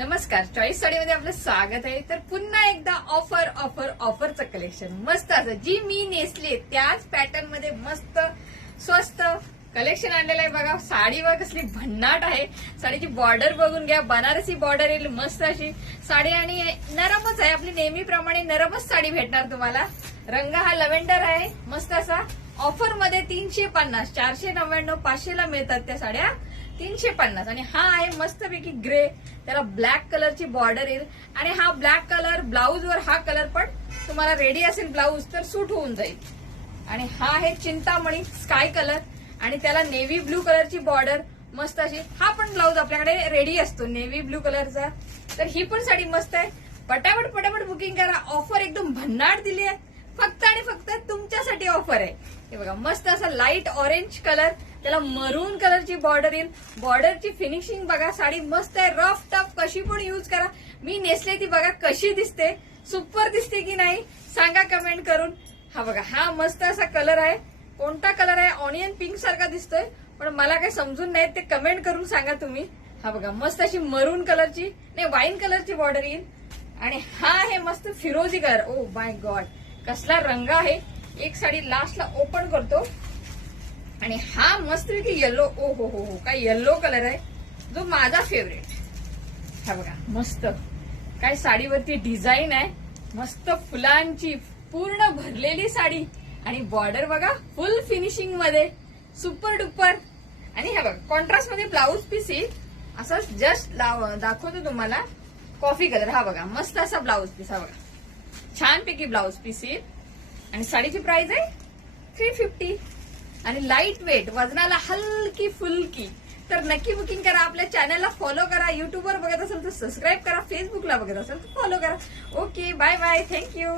नमस्कार, चॉईस साडीमध्ये आपलं स्वागत आहे. तर पुन्हा एकदा ऑफर ऑफर ऑफरचं कलेक्शन मस्त असं जी मी नेसले त्याच पॅटर्न मध्ये मस्त स्वस्त कलेक्शन आणलेलं आहे. बघा साडीवर कसली भन्नाट आहे. साडीची बॉर्डर बघून घ्या, बनारसी बॉर्डर येईल मस्त अशी साडी आणि नरमच आहे. आपली नेहमीप्रमाणे नरमच साडी भेटणार तुम्हाला. रंग हा लव्हेंडर आहे मस्त असा. ऑफर मध्ये 350, 499, 500 ला मिळतात त्या साड्या. 350 आणि हा आहे मस्तपैकी ग्रे, त्याला ब्लॅक कलरची बॉर्डर येईल आणि हा ब्लॅक कलर ब्लाऊज वर हा कलर पण तुम्हाला रेडी असेल ब्लाऊज तर सूट होऊन जाईल. आणि हा आहे चिंतामणी स्काय कलर आणि त्याला नेव्ही ब्लू कलरची बॉर्डर मस्त अशी. हा पण ब्लाऊज आपल्याकडे रेडी असतो नेव्ही ब्लू कलरचा. तर ही पण साडी मस्त आहे. पटापट पटापट बुकिंग करा. ऑफर एकदम भन्नाट दिली आहे. फक्त आणि फक्त तुमच्यासाठी ऑफर आहे. हे बघा मस्त असा लाईट ऑरेंज कलर, त्याला मरून कलरची बॉर्डर येईल. बॉर्डरची फिनिशिंग बघा, साडी मस्त आहे. रफ टफ कशी पण यूज करा. मी नेसले ती बघा कशी दिसते, सुपर दिसते की नाही सांगा कमेंट करून. हा बघा हा मस्त असा कलर आहे. कोणता कलर आहे? ऑनियन पिंक सारखा दिसतोय पण मला काही समजून नाही, ते कमेंट करून सांगा तुम्ही. हा बघा मस्त अशी मरून कलरची नाही वाईन कलरची बॉर्डर येईल आणि हा आहे मस्त फिरोजी कलर. ओ माय गॉड कसला रंग आहे. एक साडी लास्टला ओपन करतो आणि हा मस्त की येलो. ओ हो हो हो काय येल्लो कलर आहे जो माझा फेवरेट. हा बघा मस्त काय साडीवरती डिझाईन आहे मस्त फुलांची पूर्ण भरलेली साडी आणि बॉर्डर बघा फुल फिनिशिंग मध्ये सुपर डुपर. आणि हे बघा कॉन्ट्रास्ट मध्ये ब्लाऊज पीस येईल असं जस्ट दाखवतो तुम्हाला. कॉफी कलर हा बघा मस्त असा ब्लाऊज पीस. हा बघा छानपैकी ब्लाऊज पीस येईल आणि साडीची प्राइस आहे 350 आणि लाईट वेट, वजनाला हलकी फुलकी. तर नक्की बुकिंग करा. आपल्या चॅनलला फॉलो करा. युट्यूबवर बघत असेल तर सबस्क्राईब करा. फेसबुकला बघत असेल तर फॉलो करा. Okay bye bye, thank you.